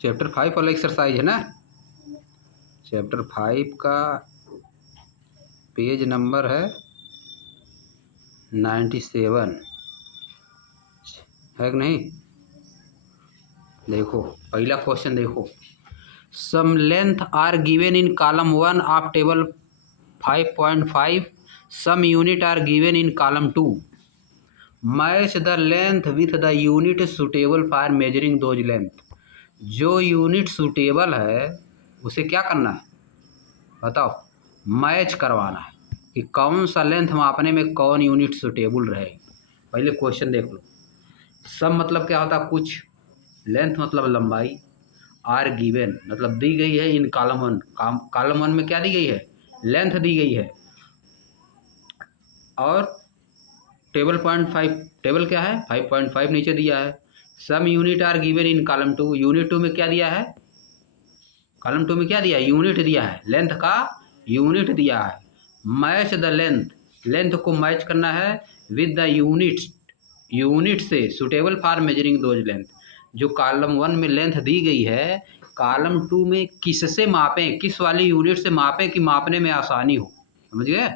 Chapter 5 वाला exercise है ना। चैप्टर 5 का पेज नंबर है 97 है कि नहीं। देखो पहला क्वेश्चन देखो, some length are given in column 1 of table 5.5, some unit are given in column 2, match the length with the unit suitable for measuring those length. जो यूनिट सुटेबल है उसे क्या करना है बताओ, मैच करवाना है कि कौन सा लेंथ मापने में कौन यूनिट सुटेबल रहेगी। पहले क्वेश्चन देख लो। सम मतलब क्या होता है कुछ, लेंथ मतलब लंबाई, आर गिवन मतलब दी गई है इन कॉलम 1। कॉलम 1 में क्या दी गई है, लेंथ दी गई है, और टेबल 0.5, टेबल क्या है 5.5 नीचे दिया है। Some unit are given in column 2, unit 2 में क्या दिया है, कॉलम 2 में क्या दिया है, यूनिट दिया है, लेंथ का यूनिट दिया है। मैच द लेंथ, लेंथ को मैच करना है विद द यूनिट, यूनिट से suitable for measuring those length. जो कॉलम 1 में लेंथ दी गई है, कॉलम 2 में किससे मापें, किस वाली यूनिट से मापें कि मापने में आसानी हो, समझ गए,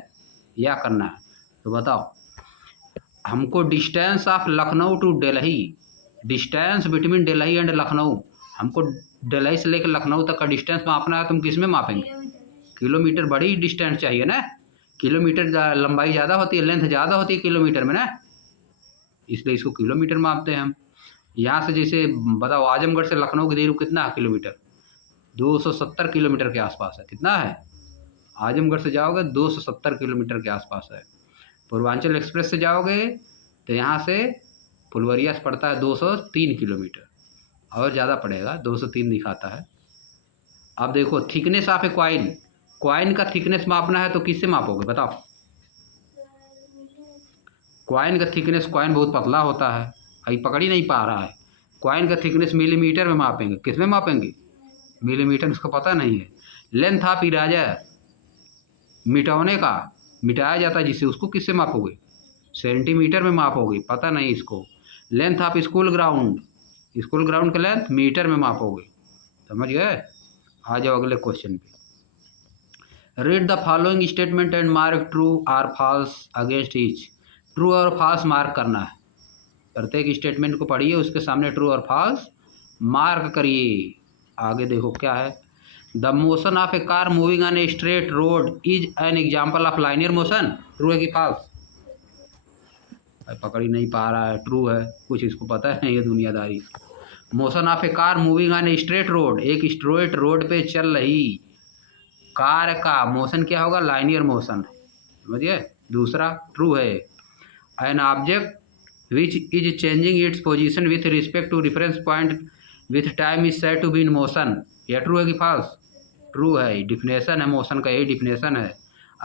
यह करना है। तो बताओ, हमको distance of Lucknow to Delhi, distance between Delhi and Lucknow, हमको दिल्ली से लेकर लखनऊ तक का डिस्टेंस मापना है। तुम किस में मापेंगे, किलोमीटर, बड़ी डिस्टेंस चाहिए ना, किलोमीटर लंबाई ज़्यादा होती है, लेंथ ज़्यादा होती है किलोमीटर में ना, इसलिए इसको किलोमीटर मापते हैं हम। यहाँ से जैसे बताओ, आजमगढ़ से लखनऊ की दूरी कितना है किलोमीटर, 270 किलोमीटर के आसपास है। कितना है, आजमगढ़ से जाओगे 270 किलोमीटर के आसपास है। पूर्वांचल एक्सप्रेस से जाओगे तो यहाँ से फुलवरिया से पड़ता है 203 किलोमीटर, और ज़्यादा पड़ेगा, 203 दिखाता है। अब देखो thickness of a coin, coin का थिकनेस मापना है तो किससे मापोगे बताओ, कॉइन का थिकनेस, कॉइन बहुत पतला होता है, अभी पकड़ ही नहीं पा रहा है। कॉइन का थिकनेस मिलीमीटर में मापेंगे, किस में मापेंगे, मिलीमीटर, उसको पता नहीं है। लेंथ ऑफ इरेजर, मिटाने का, मिटाया जाता है जिससे, उसको किससे मापोगे, सेंटीमीटर में मापोगे, पता नहीं इसको। Length of school ground, school ground का लेंथ मीटर में मापोगे, समझ गए। आ जाओ अगले क्वेश्चन पे। Read the following statement and mark true or false against each. True और फॉल्स मार्क करना है, प्रत्येक स्टेटमेंट को पढ़िए, उसके सामने ट्रू और फॉल्स मार्क करिए। आगे देखो क्या है, the motion of A car moving on a straight road is an example of linear motion. True है कि फॉल्स, पकड़ ही नहीं पा रहा है, ट्रू है, कुछ इसको पता है नहीं है दुनियादारी। Motion of A car moving on a straight road, एक स्ट्रेट रोड पे चल रही कार का मोशन क्या होगा, लाइनियर मोशन, समझिए। दूसरा ट्रू है, an object which is changing its position with respect to reference point with time is said to be in motion. यह ट्रू है कि फॉल्स, ट्रू है, डिफिनेशन है मोशन का, यही डिफिनेशन है।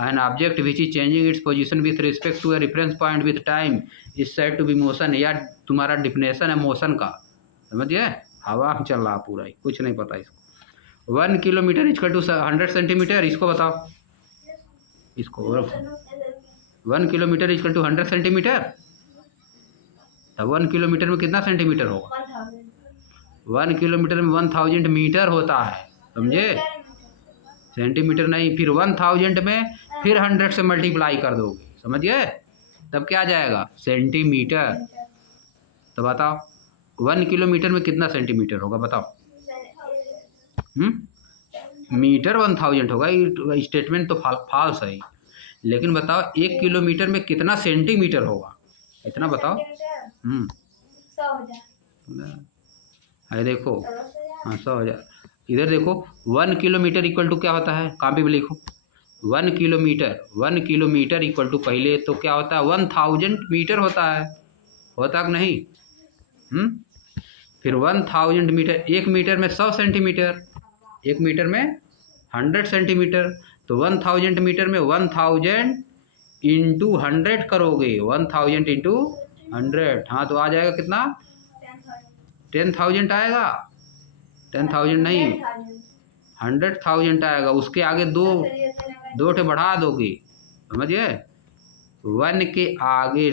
An object which is changing its position with respect to a reference point with time is said to be motion, या तुम्हारा डिफिनेशन है मोशन का, समझिए। हवा में चल रहा पूरा ही, कुछ नहीं पता इसको। 1 किलोमीटर इक्वल टू 100 सेंटीमीटर, इसको बताओ, इसको 1 किलोमीटर इक्वल टू 100 सेंटीमीटर, तब 1 किलोमीटर में कितना सेंटीमीटर होगा, 1 किलोमीटर में 1000 मीटर होता है, समझे, सेंटीमीटर नहीं। फिर 1000 में फिर 100 से मल्टीप्लाई कर दोगे, समझ गए, तब क्या आ जाएगा, सेंटीमीटर। तो बताओ 1 किलोमीटर में कितना सेंटीमीटर होगा बताओ, मीटर 1000 होगा, स्टेटमेंट तो फॉल्स है। लेकिन बताओ 1 किलोमीटर में कितना सेंटीमीटर होगा, इतना बताओ। है देखो, हाँ 100,000। इधर देखो 1 किलोमीटर इक्वल टू क्या होता है, कॉपी में लिखो, 1 किलोमीटर, 1 किलोमीटर इक्वल टू पहले तो क्या होता है 1000 मीटर होता है, होता कि नहीं, फिर 1000 मीटर, 1 मीटर में 100 सेंटीमीटर, 1 मीटर में 100 सेंटीमीटर, तो 1000 मीटर में 1000 इंटू 100 करोगे, 1000 इंटू 100, हाँ तो आ जाएगा कितना, 10,000 आएगा, 10,000 नहीं 100,000 आएगा। उसके आगे दो ठे बढ़ा दोगे, समझिए, 1 के आगे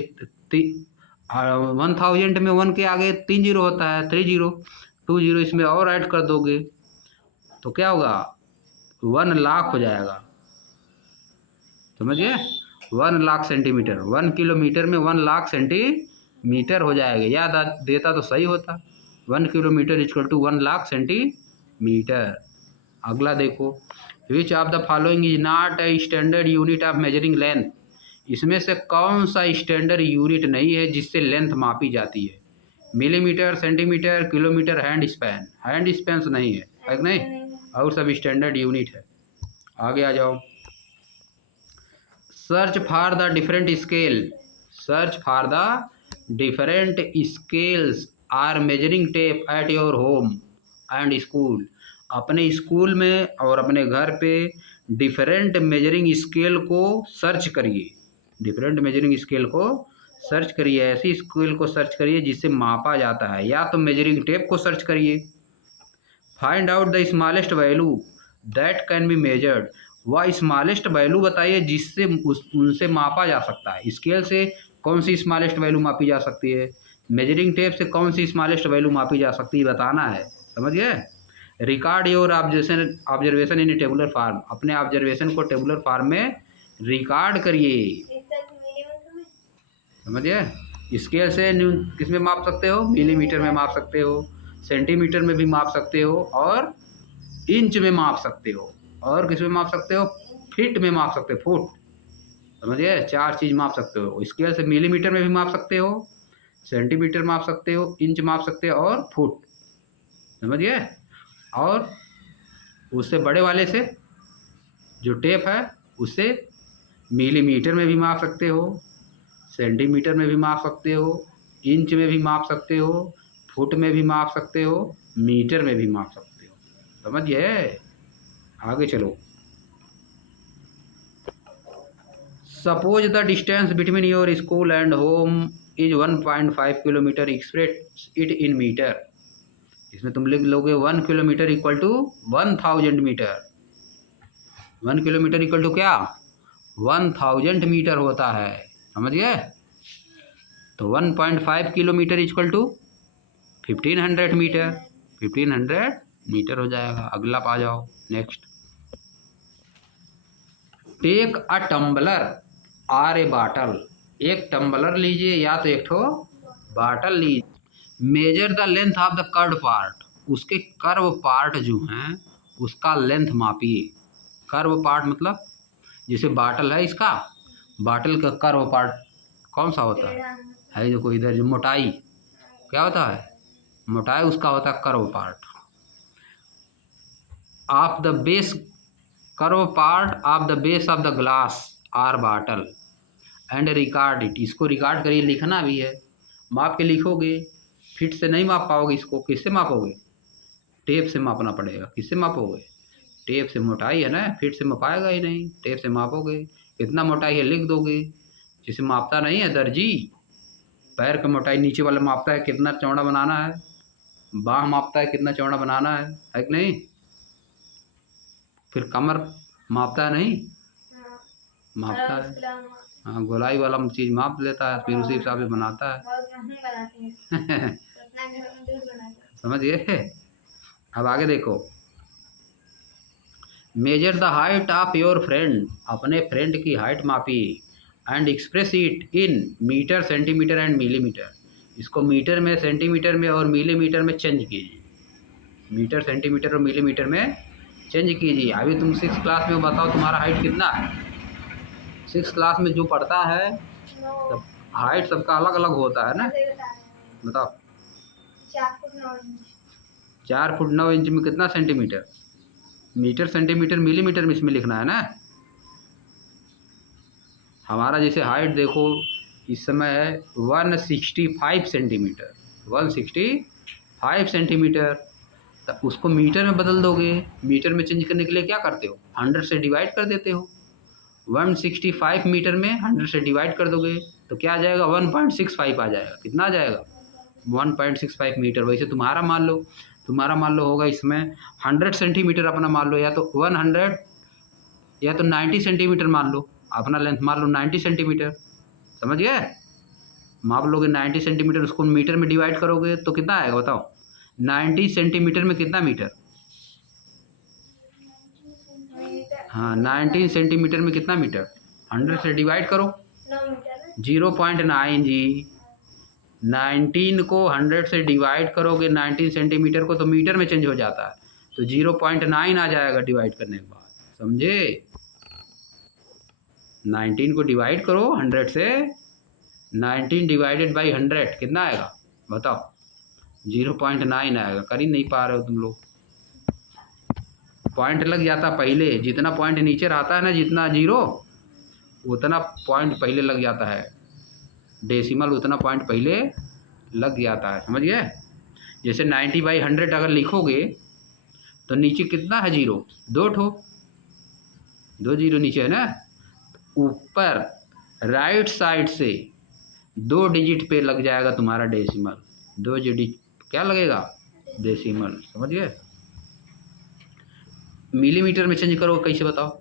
1000 में 1 के आगे 3 जीरो होता है, 30, 2 जीरो इसमें और ऐड कर दोगे तो क्या होगा 1 लाख हो जाएगा, समझ गए? 1 लाख सेंटीमीटर, 1 किलोमीटर में 1 लाख सेंटीमीटर हो जाएगा। याद देता तो सही होता। 1 kilometre equal to 1 lakh centimetre. अगला देखो, which of the following is not a standard unit of measuring length. इसमें से कौन सा स्टैंडर्ड यूनिट नहीं है जिससे लेंथ मापी जाती है? Millimetre, centimetre, kilometre, hand span. Hand span नहीं है कि नहीं? और सब स्टैंडर्ड यूनिट है। आगे आ जाओ। Search for the different scale. Search for the different scales or measuring tape at your home and school. अपने स्कूल में और अपने घर पे डिफरेंट मेजरिंग स्केल को सर्च करिए। डिफरेंट मेजरिंग स्केल को सर्च करिए, ऐसी स्केल को सर्च करिए जिससे मापा जाता है। या तो मेजरिंग टेप को सर्च करिए। Find out the smallest value that can be measured. वह स्मॉलेस्ट वैल्यू बताइए जिससे उनसे मापा जा सकता है। स्केल से कौन सी स्मॉलेस्ट वैल्यू मापी जा सकती है, मेजरिंग टेप से कौन सी स्मॉलेस्ट वैल्यू मापी जा सकती है, बताना है। समझ गए? Record your observation in tabular form. अपने ऑब्जर्वेशन को टेबुलर फॉर्म में रिकॉर्ड करिए। समझिए? स्केल से किस में माप सकते हो? मिलीमीटर में माप सकते हो, सेंटीमीटर में भी माप सकते हो, और इंच में माप सकते हो, और किस में माप सकते हो? फीट में माप सकते हो, फुट। समझिए? 4 चीज़ माप सकते हो। स्केल से मिलीमीटर में भी माप सकते हो, सेंटीमीटर माप सकते हो, इंच माप सकते हो, और फुट। समझिए? और उससे बड़े वाले से जो टेप है उससे मिलीमीटर में भी माप सकते हो, सेंटीमीटर में भी माप सकते हो, इंच में भी माप सकते हो, फुट में भी माप सकते हो, मीटर में भी माप सकते हो। समझिए? आगे चलो। Suppose the distance between your school and home is 1.5 kilometre, express it in metre. इसमें तुम लिख लोगे 1 kilometre equal to 1000 metre. 1 kilometre equal to क्या? 1000 मीटर होता है। समझ गए? तो 1.5 kilometre equal to 1500 metre. 1500 metre हो जाएगा। अगला पा जाओ, next. Take a tumbler or a bottle. एक टम्बलर लीजिए या तो एक ठो बाटल लीजिए। Measure the length of the curve part. उसके कर्व पार्ट जो हैं उसका लेंथ मापिए। कर्व पार्ट मतलब जैसे बाटल है, इसका बाटल का कर्व पार्ट कौन सा होता है देखो इधर, जो मोटाई क्या होता है, मोटाई उसका होता है curve part. Of the base, curve part of the base of the glass or bottle and record it. इसको रिकॉर्ड करिए, लिखना भी है। माप के लिखोगे, फिट से नहीं माप पाओगे। इसको किससे मापोगे? टेप से मापना पड़ेगा। किससे मापोगे? टेप से। मोटाई है ना, फिट से मापाएगा ही नहीं। टेप से मापोगे, कितना मोटाई है लिख दोगे। जिसे मापता नहीं है दर्जी, पैर की मोटाई नीचे वाला मापता है कितना चौड़ा बनाना है, बाँह मापता है कितना चौड़ा बनाना है कि नहीं? फिर कमर मापता है नहीं? मापता है। हाँ, गोलाई वाला चीज़ माप लेता है, फिर उसी हिसाब से बनाता है। समझिए? अब आगे देखो। Measure the height of your friend. अपने फ्रेंड की हाइट मापिए and express it in metre, centimetre and millimetre. इसको मीटर में, सेंटीमीटर में और मिलीमीटर में चेंज कीजिए। मीटर, सेंटीमीटर और मिलीमीटर में चेंज कीजिए। अभी तुम 6 क्लास में, बताओ तुम्हारा हाइट कितना है? 6 क्लास में जो पढ़ता है तब हाइट सबका अलग अलग होता है ना। बताओ 4 फुट 9 इंच में कितना सेंटीमीटर? मीटर, सेंटीमीटर, मिलीमीटर में इसमें लिखना है ना। हमारा जैसे हाइट देखो इस समय है 165 सेंटीमीटर। 165 सेंटीमीटर, तो उसको मीटर में बदल दोगे। मीटर में चेंज करने के लिए क्या करते हो? 100 से डिवाइड कर देते हो। 165 मीटर में 100 से डिवाइड कर दोगे तो क्या आ जाएगा? 1.65 आ जाएगा। कितना आ जाएगा? 1.65 मीटर। वैसे तुम्हारा मान लो होगा इसमें 100 सेंटीमीटर अपना मान लो, या तो 100 या तो 90 सेंटीमीटर मान लो। अपना लेंथ मान लो 90 सेंटीमीटर। समझ गए? माप लोगे 90 सेंटीमीटर, उसको मीटर में डिवाइड करोगे तो कितना आएगा बताओ? 90 सेंटीमीटर में कितना मीटर? हाँ 19 सेंटीमीटर में कितना मीटर? 100 से डिवाइड करो। 0.9 जी। 19 को 100 से डिवाइड करोगे 19 सेंटीमीटर को तो मीटर में चेंज हो जाता है, तो 0.9 आ जाएगा डिवाइड करने के बाद, समझे? 19 को डिवाइड करो 100 से, 19 डिवाइडेड बाई 100 कितना आएगा बताओ? 0.9 आएगा। कर ही नहीं पा रहे हो तुम लोग। पॉइंट लग जाता पहले, जितना पॉइंट नीचे रहता है ना, जितना जीरो उतना पॉइंट पहले लग जाता है, डेसिमल उतना पॉइंट पहले लग जाता है, समझ गए? जैसे 90/100 अगर लिखोगे तो नीचे कितना है जीरो? 2 जीरो नीचे है ना। ऊपर राइट साइड से 2 डिजिट पे लग जाएगा तुम्हारा डेसिमल। 2 डिजिट क्या लगेगा? डेसिमल, समझ गए? मिलीमीटर में चेंज करो कैसे बताओ?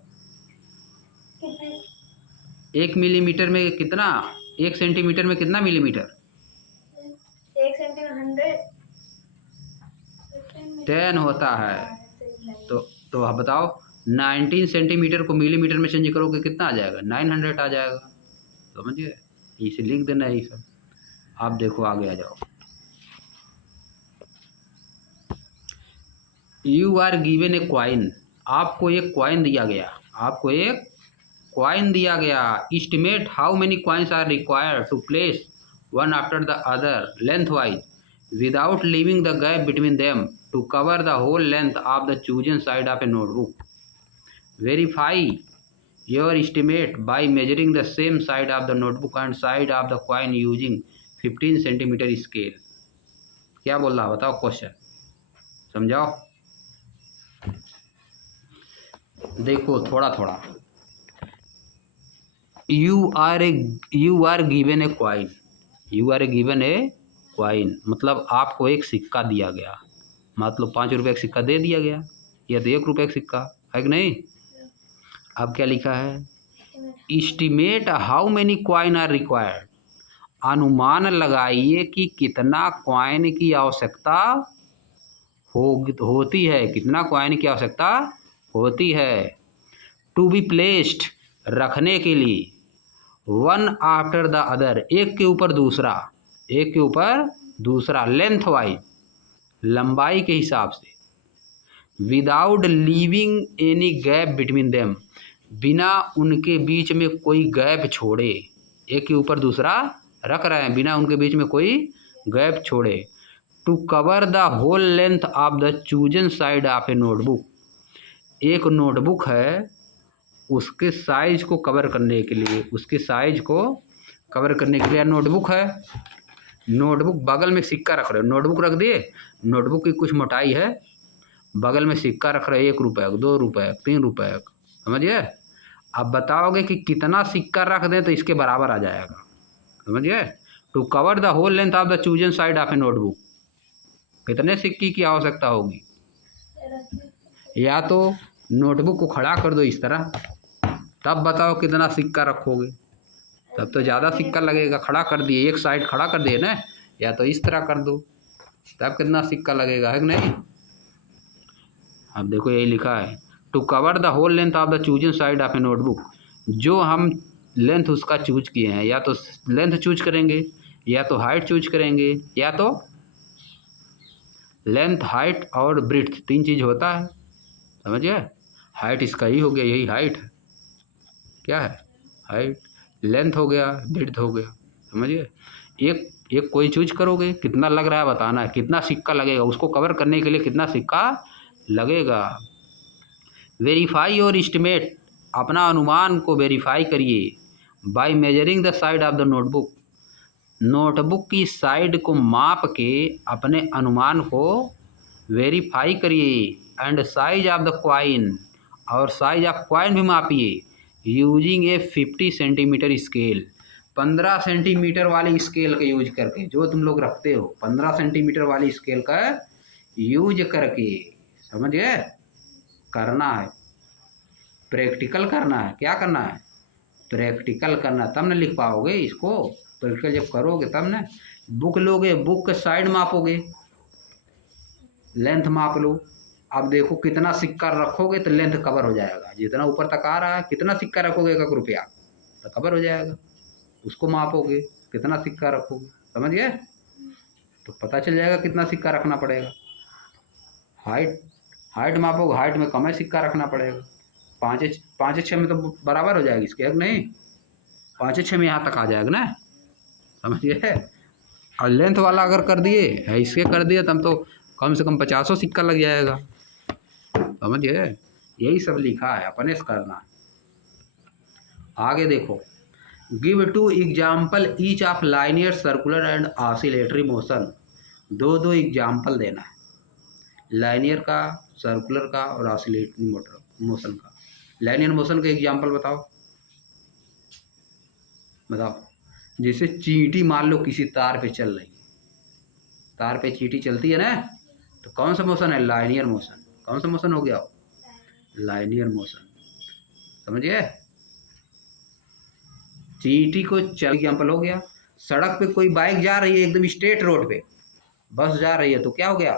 1 मिलीमीटर में कितना? 1 सेंटीमीटर में कितना मिलीमीटर? 1 सेंटीमीटर 10 होता है। तो आप बताओ 19 सेंटीमीटर को मिलीमीटर में चेंज करोगे कितना आ जाएगा? 900 आ जाएगा, समझ गए? इसे लिख देना है ये सब। आप देखो आगे आ जाओ। You are given a coin, आपको एक क्वाइन दिया गया, आपको एक क्वाइन दिया गया। Estimate how many coins are required to place one after the other lengthwise without leaving the gap between them to cover the whole length of the chosen side of a notebook. Verify your estimate by measuring the same side of the notebook and side of the coin using 15 centimetre scale. क्या बोल रहा बताओ? Question समझाओ। देखो थोड़ा थोड़ा। You are given a coin, you are given a coin मतलब आपको एक सिक्का दिया गया, मतलब 5 रुपये का सिक्का दे दिया गया, या तो 1 रुपये का सिक्का है कि नहीं? अब क्या लिखा है? Estimate how many coin are required, अनुमान लगाइए कि कितना क्वाइन की आवश्यकता होती है, कितना क्वाइन की आवश्यकता होती है। टू बी प्लेस्ड, रखने के लिए, वन आफ्टर द अदर, एक के ऊपर दूसरा, एक के ऊपर दूसरा, लेंथ वाइज, लंबाई के हिसाब से, without leaving any gap between them, बिना उनके बीच में कोई गैप छोड़े, एक के ऊपर दूसरा रख रहे हैं बिना उनके बीच में कोई गैप छोड़े। To cover the whole length of the chosen side of a notebook, एक नोटबुक है उसके साइज को कवर करने के लिए, उसके साइज को कवर करने के लिए, नोटबुक है, नोटबुक बगल में सिक्का रख रहे हो, नोटबुक रख दिए, नोटबुक की कुछ मोटाई है, बगल में सिक्का रख रहे 1 रुपये, 2 रुपये, 3 रुपये, समझिए? अब बताओगे कि कितना सिक्का रख दें तो इसके बराबर आ जाएगा, समझिए? To cover the whole length of the chosen side of a notebook, कितने सिक्के की आवश्यकता होगी? या तो नोटबुक को खड़ा कर दो इस तरह, तब बताओ कितना सिक्का रखोगे, तब तो ज़्यादा सिक्का लगेगा। खड़ा कर दिए, एक साइड खड़ा कर दिए ना, या तो इस तरह कर दो, तब कितना सिक्का लगेगा, है कि नहीं? अब देखो यही लिखा है, to cover the whole length of the chosen side of a notebook, जो हम लेंथ उसका चूज किए हैं, या तो लेंथ चूज करेंगे, या तो हाइट चूज करेंगे, या तो लेंथ, हाइट और ब्रिड्थ, 3 चीज़ होता है, समझिए? हाइट इसका ही हो गया, यही हाइट है, क्या है? हाइट, लेंथ हो गया, ब्रिड्थ हो गया, समझिए? एक कोई चूज करोगे, कितना लग रहा है बताना है, कितना सिक्का लगेगा, उसको कवर करने के लिए कितना सिक्का लगेगा। वेरीफाई और एस्टिमेट, अपना अनुमान को वेरीफाई करिए, by measuring the side of the notebook, notebook की साइड को माप के अपने अनुमान को वेरीफाई करिए, and size of the coin, और साइज ऑफ क्वाइन भी मापिए, using a 50 centimetre scale, 15 centimetre वाली स्केल का यूज करके, जो तुम लोग रखते हो 15 सेंटीमीटर वाली स्केल का यूज करके, समझ गए? करना है, प्रैक्टिकल करना है। क्या करना है? प्रैक्टिकल करना, तब न लिख पाओगे इसको। प्रैक्टिकल जब करोगे तब न, बुक लोगे, बुक के साइड मापोगे, लेंथ माप लो। अब देखो कितना सिक्का रखोगे तो लेंथ कवर हो जाएगा, जितना ऊपर तक आ रहा है कितना सिक्का रखोगे 1 रुपया तो कवर हो जाएगा। उसको मापोगे कितना सिक्का रखोगे, समझ गए? तो पता चल जाएगा कितना सिक्का रखना पड़ेगा। हाइट हाइट मापोगे, हाइट में कम है सिक्का रखना पड़ेगा। 5 6 में तो बराबर हो जाएगी इसके, है कि नहीं? 5 6 में यहाँ तक आ जाएगा ना, समझिए। और लेंथ वाला अगर कर दिए है इसके कर दिए तब तो कम से कम 50 सिक्का लग जाएगा, समझिए। यही सब लिखा है, अपने से करना है। आगे देखो, give two example each of linear circular and oscillatory motion. दो एग्जाम्पल देना है, लाइनियर का, सर्कुलर का और ऑसिलेटरी मोशन का। लाइनियर मोशन का एग्जाम्पल बताओ। जैसे चींटी मान लो किसी तार पे चल रही है, तार पे चींटी चलती है ना, तो कौन सा मोशन है? Linear motion. कौन सा मोशन हो गया? लाइनियर मोशन, समझिए। चींटी को चल एग्जाम्पल हो गया। सड़क पे कोई बाइक जा रही है एकदम स्ट्रेट रोड पे, बस जा रही है तो क्या हो गया?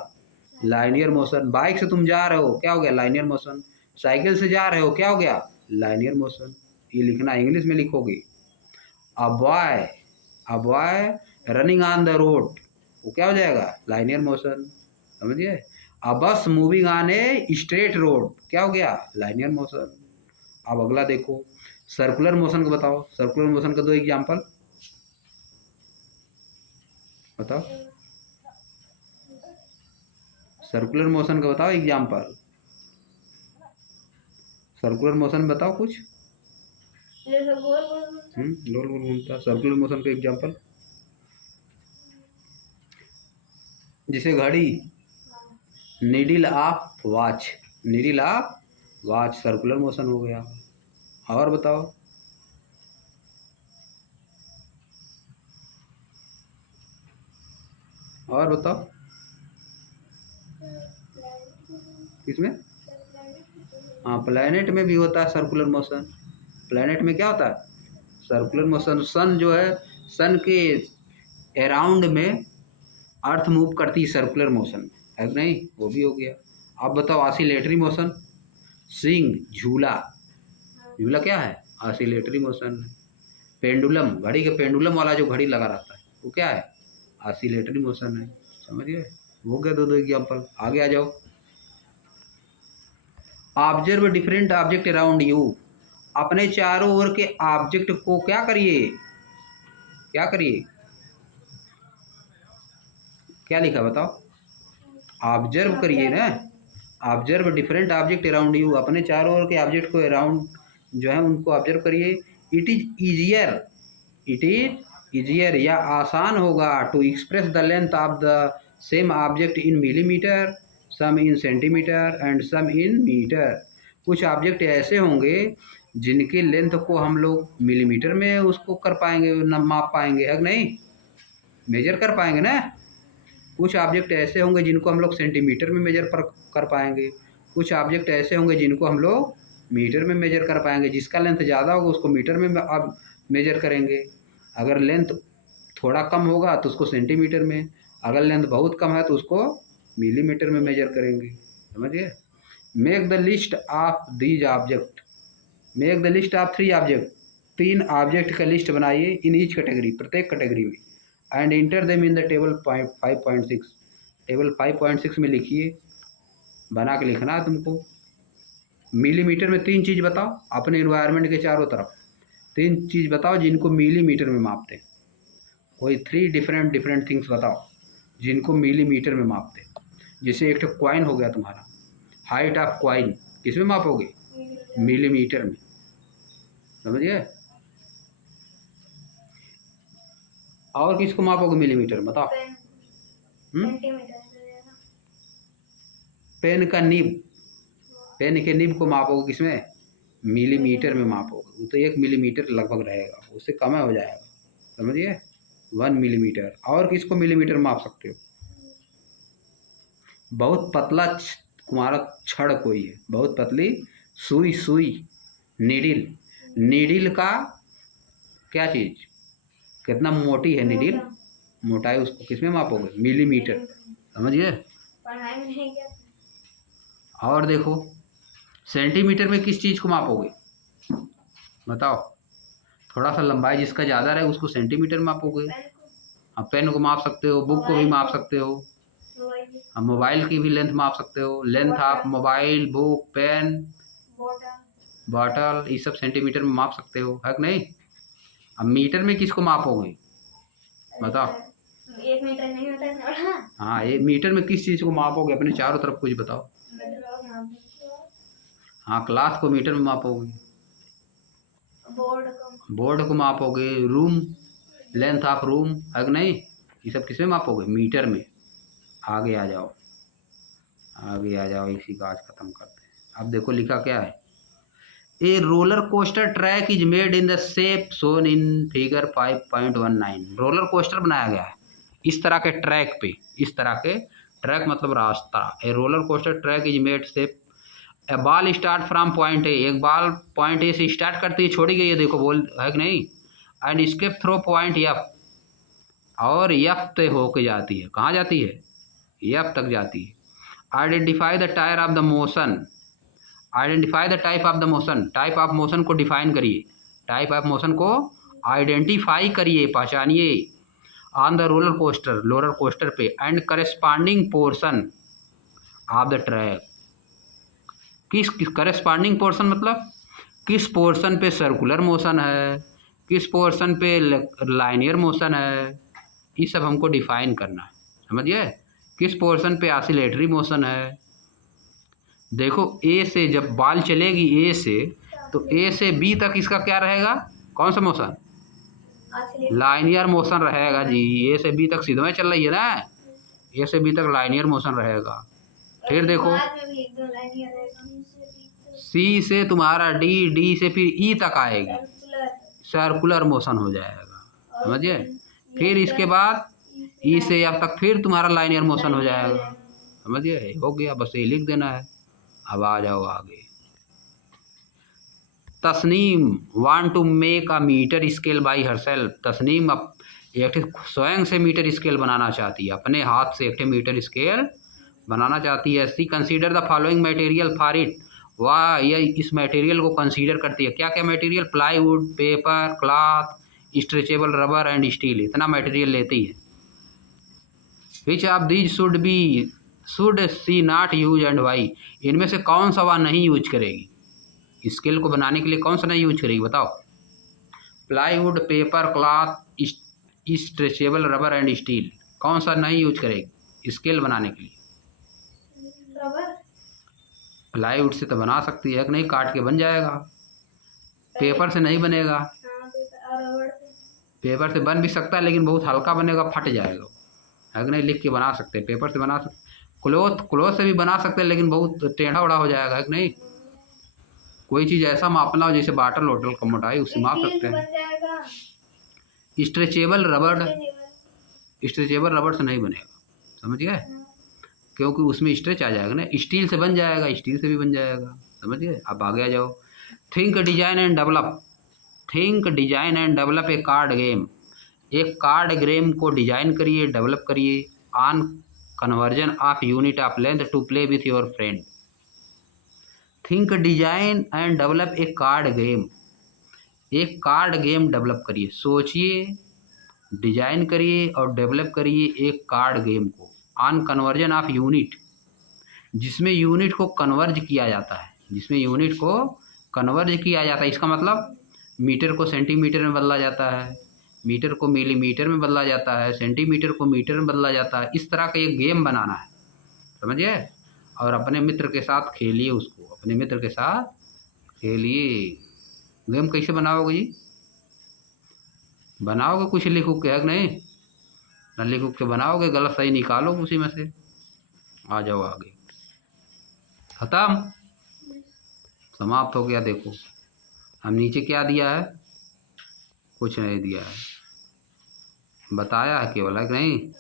Linear motion. बाइक से तुम जा रहे हो, क्या हो गया? Linear motion. साइकिल से जा रहे हो, क्या हो गया? Linear motion. ये लिखना, इंग्लिश में लिखोगे। A boy running on the road, वो क्या हो जाएगा? लाइनियर मोशन, समझिए। अ बस moving on a straight road, क्या हो गया? Linear motion. अब अगला देखो, सर्कुलर मोशन को बताओ। सर्कुलर मोशन का 2 एग्जाम्पल बताओ। सर्कुलर मोशन का बताओ एग्जाम्पल। सर्कुलर मोशन बताओ कुछ। जैसे गोल गोल घूमता है। गोल गोल घूमता। सर्कुलर मोशन का एग्जाम्पल, जैसे घड़ी, needle of watch, needle of watch circular motion हो गया। और बताओ। और बताओ किसमें? हाँ, प्लैनेट में भी होता है सर्कुलर मोशन। प्लैनेट में क्या होता है? Circular motion. सन जो है, सन के अराउंड में अर्थ मूव करती है सर्कुलर मोशन, है कि नहीं? वो भी हो गया। अब बताओ ऑसिलेटरी मोशन। स्विंग, झूला, झूला क्या है? Oscillatory motion. पेंडुलम, घड़ी के पेंडुलम वाला जो घड़ी लगा रहता है वो क्या है? ऑसिलेटरी मोशन है, समझिए। हो गया 2 एग्जाम्पल। आगे आ जाओ। Observe different object around you. अपने चारों ओर के ऑब्जेक्ट को क्या करिए? क्या करिए? क्या लिखा बताओ? ऑब्जर्व करिए ना। Observe different object around you. अपने चारों ओर के ऑब्जेक्ट को अराउंड जो है उनको ऑब्जर्व करिए। It is easier, it is easier या आसान होगा to express the length of the same object in millimetre, some in centimetre and some in metre. कुछ ऑब्जेक्ट ऐसे होंगे जिनकी लेंथ को हम लोग मिलीमीटर में उसको कर पाएंगे, न माप पाएंगे, है कि नहीं? मेजर कर पाएंगे ना। कुछ ऑब्जेक्ट ऐसे होंगे जिनको हम लोग सेंटीमीटर में मेजर कर पाएंगे। कुछ ऑब्जेक्ट ऐसे होंगे जिनको हम लोग मीटर में मेजर कर पाएंगे। जिसका लेंथ ज़्यादा होगा उसको मीटर में अब मेजर करेंगे। अगर लेंथ थोड़ा कम होगा तो उसको सेंटीमीटर में, अगर लेंथ बहुत कम है तो उसको मिलीमीटर में मेजर करेंगे, समझिए। Make the list of these object. Make the list of 3 object. 3 object का लिस्ट बनाइए इन ईच कैटेगरी, प्रत्येक कैटेगरी में, and inter them in the table 5.6। Table 5.6 में लिखिए, बना के लिखना है तुमको। मिलीमीटर में 3 चीज़ बताओ, अपने इन्वायरमेंट के चारों तरफ 3 चीज़ बताओ जिनको मिलीमीटर में मापते हैं। कोई 3 डिफरेंट थिंग्स बताओ जिनको मिलीमीटर में मापते हैं। जैसे एक तो कॉइन हो गया तुम्हारा, हाइट ऑफ कॉइन किस में मापोगे? मिलीमीटर में, समझिए। और किसको मापोगे मिलीमीटर, बताओ? सेंटीमीटर। पेन का निब, पेन के निब को मापोगे किसमें? मिलीमीटर में मापोगे। वो तो 1 मिलीमीटर लगभग रहेगा, उससे कम हो जाएगा, समझिए। 1 मिलीमीटर। और किसको मिलीमीटर माप सकते हो? बहुत पतला तुम्हारा छड़ कोई है, बहुत पतली सुई, सुई, नीडिल, नीडिल का क्या चीज़, कितना मोटी है नीडिल, मोटाई, उसको किसमें मापोगे? मिलीमीटर, समझिए। पढ़ाई में नहीं किया था। और देखो सेंटीमीटर में किस चीज़ को मापोगे बताओ। थोड़ा सा लंबाई जिसका ज़्यादा रहे उसको सेंटीमीटर में मापोगे। पेन को, आप पेन को माप सकते हो, बुक को भी माप सकते हो, मोबाइल, आप मोबाइल की भी लेंथ माप सकते हो। लेंथ आप मोबाइल, बुक, पेन, बोतल, बॉटल ये सब सेंटीमीटर में माप सकते हो, है कि नहीं। अब मीटर में किसको मापोगे बताओ। 1 मीटर नहीं होता है थोड़ा। हाँ, ये मीटर में किस चीज़ को मापोगे अपने चारों तरफ कुछ बताओ। हाँ, क्लास को मीटर में मापोगे, बोर्ड को मापोगे, रूम, लेंथ ऑफ रूम, है कि नहीं। ये सब किस में मापोगे मीटर में। आगे आ जाओ, आगे आ जाओ, इसी का आज खत्म करते हैं। अब देखो लिखा क्या है। A roller coaster track is made in the shape shown in figure 5.19। Roller coaster बनाया गया है इस तरह के ट्रैक पे, इस तरह के ट्रैक मतलब रास्ता। A roller coaster track is made shape A ball start from point A. एक बॉल पॉइंट ए से स्टार्ट करती है, छोड़ी गई है देखो, बोल है कि नहीं। And escape through point F, और एफ पे होके जाती है, कहाँ जाती है, एफ तक जाती है। Identify the tyre of the motion, identify the type of the motion, type of motion को डिफाइन करिए, टाइप ऑफ मोशन को आइडेंटिफाई करिए, पहचानिए। ऑन द रोलर कोस्टर पे and corresponding portion of the track. किस corresponding portion मतलब किस portion पे circular motion है, किस पोर्शन पे लाइनियर मोशन है, ये सब हमको डिफाइन करना है, समझिए। किस पोर्शन पे ऑसिलेटरी मोशन है। देखो ए से जब बॉल चलेगी ए से, तो ए से बी तक इसका क्या रहेगा, कौन सा मोशन, लाइनियर मोशन रहेगा जी। ए से बी तक सीधा चल रही है ना, ए से बी तक लाइनियर मोशन रहेगा। फिर देखो सी से तुम्हारा डी, डी से फिर ई तक आएगी, सर्कुलर मोशन हो जाएगा, समझिए। फिर इसके बाद ई से अब तक फिर तुम्हारा लाइनियर मोशन हो जाएगा, समझिए। हो गया, बस ये लिख देना है। अब आ जाओ आगे। Tasneem want to make a metre scale by herself. Tasneem एक स्वयं से मीटर स्केल बनाना चाहती है, अपने हाथ से एक मीटर स्केल बनाना चाहती है। See consider the following material for it. वह यह इस मटेरियल को कंसीडर करती है। क्या क्या material, plywood, paper, cloth, stretchable rubber and steel, इतना मटेरियल लेती है। Which of these should she not use and why. इनमें से कौन सा वह नहीं यूज करेगी, स्केल को बनाने के लिए कौन सा नहीं यूज करेगी बताओ। Plywood, paper, cloth, stretchable rubber and steel, कौन सा नहीं यूज करेगी स्केल बनाने के लिए। प्लाईवुड से तो बना सकती है कि नहीं, काट के बन जाएगा। पेपर से नहीं बनेगा, पेपर से बन भी सकता है लेकिन बहुत हल्का बनेगा, फट जाएगा, है कि नहीं। लिख के बना सकते हैं, पेपर से बना सकते। क्लोथ से भी बना सकते हैं लेकिन बहुत टेढ़ा उड़ा हो जाएगा, है कि नहीं। कोई चीज़ ऐसा मापना हो जैसे बाटल वोटल का मोटाई, उससे माप सकते हैं। स्ट्रेचेबल रबर से नहीं बनेगा, समझ गए, क्योंकि उसमें स्ट्रेच आ जाएगा ना। स्टील से बन जाएगा, स्टील से भी बन जाएगा, समझ गए। अब आगे आ जाओ। Think design and develop a card game. एक कार्ड गेम को डिजाइन करिए, डेवलप करिए। On conversion of unit of length to play with your friend. Think design and develop a card game. एक कार्ड गेम डेवलप करिए, सोचिए, design करिए और develop करिए एक कार्ड गेम को। ऑन कन्वर्जन ऑफ यूनिट, जिसमें यूनिट को कन्वर्ज किया जाता है, जिसमें यूनिट को कन्वर्ज किया जाता है। इसका मतलब मीटर को सेंटीमीटर में बदला जाता है, मीटर को मिलीमीटर में बदला जाता है, सेंटीमीटर को मीटर में बदला जाता है। इस तरह का एक गेम बनाना है, समझिए। और अपने मित्र के साथ खेलिए उसको, अपने मित्र के साथ खेलिए। गेम कैसे बनाओगे जी, बनाओगे कुछ लिख उख के, है कि नहीं, न लिख उख के बनाओगे, गलत सही निकालो उसी में से। आ जाओ आगे, खत्म, समाप्त हो गया। देखो हम नीचे क्या दिया है, कुछ नहीं दिया है, बताया है केवल, है कि नहीं।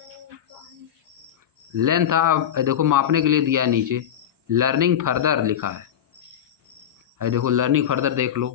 लेंथ आप देखो मापने के लिए दिया है नीचे, लर्निंग फर्दर लिखा है। देखो लर्निंग फर्दर देख लो,